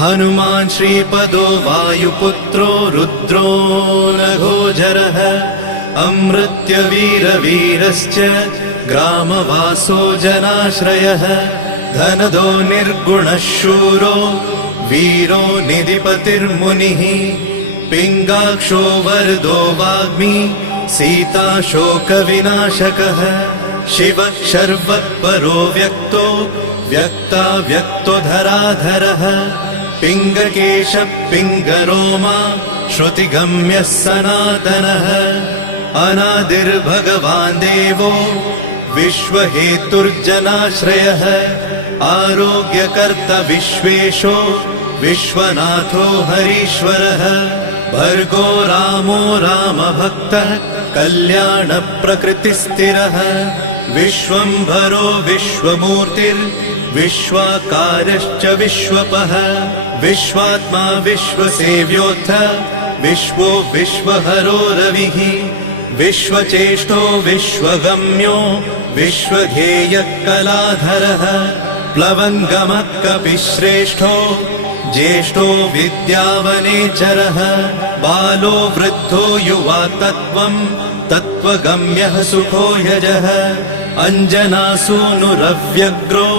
हनुमान् श्रीपदो वायुपुत्रो रुद्रो नघोजरः अमृत्यवीरवीरश्च ग्रामवासो जनाश्रयः धनदो निर्गुणः शूरो वीरो निधिपतिर्मुनिः पिङ्गाक्षो वरदो वाग्मी सीताशोकविनाशकः शिवः शर्वत्परो व्यक्तो व्यक्तो धराधरः पिङ्गकेशः पिङ्गरोमा श्रुतिगम्यः सनातनः अनादिर्भगवान् देवो विश्वहेतुर्जनाश्रयः आरोग्यकर्ता विश्वेशो विश्वनाथो हरीश्वरः भर्गो रामो रामभक्तः कल्याणप्रकृतिस्थिरः विश्वम्भरो विश्वमूर्तिर्विश्वाकारश्च विश्वपः विश्वात्मा विश्वसेव्योऽथ विश्वो विश्वहरो रविः विश्वचेष्टो विश्वगम्यो विश्वध्येयः कलाधरः प्लवङ्गमः कपिश्रेष्ठो ज्येष्ठो विद्यावनेचरः बालो वृद्धो युवा तत्त्वगम्यः सुखो यजः अञ्जनासूनुरव्यग्रो